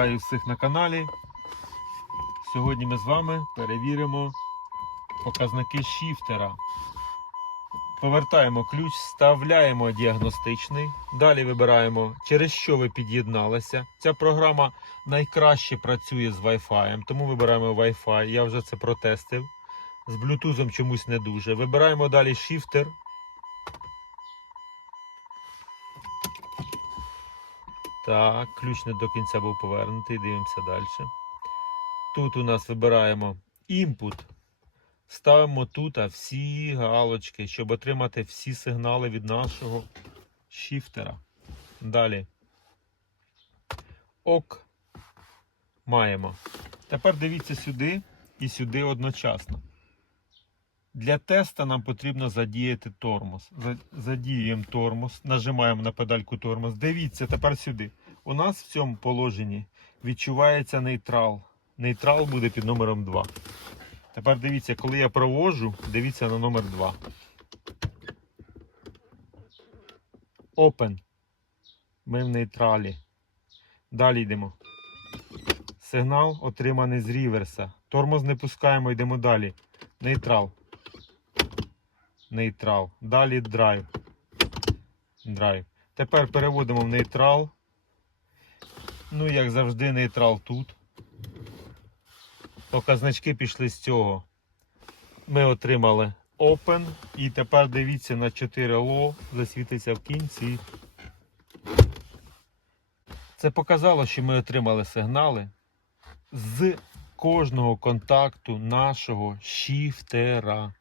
Вітаю всіх на каналі. Сьогодні ми з вами перевіримо показники шіфтера. Повертаємо ключ, вставляємо діагностичний. Далі вибираємо, через що ви під'єдналися. Ця програма найкраще працює з Wi-Fi, тому вибираємо Wi-Fi. Я вже це протестив. З Bluetooth чомусь не дуже. Вибираємо далі шіфтер. Так, ключ не до кінця був повернутий. Дивимося далі. Тут у нас вибираємо input. Ставимо тут всі галочки, щоб отримати всі сигнали від нашого шіфтера. Далі. Ок. Маємо. Тепер дивіться сюди і сюди одночасно. Для теста нам потрібно задіяти тормоз. За- Задіюємо тормоз, нажимаємо на педальку тормоз. Дивіться тепер сюди. У нас в цьому положенні відчувається нейтрал. Нейтрал буде під номером 2. Тепер дивіться, коли я провожу, дивіться на номер 2. Open. Ми в нейтралі. Далі йдемо. Сигнал отриманий з ріверса. Тормоз не пускаємо, йдемо далі. Нейтрал. Нейтрал. Далі драйв. Драйв. Тепер переводимо в нейтрал. Ну, як завжди, нейтрал тут. Показнички пішли з цього. Ми отримали Open. І тепер дивіться на 4 ло, засвітиться в кінці. Це показало, що ми отримали сигнали з кожного контакту нашого шіфтера.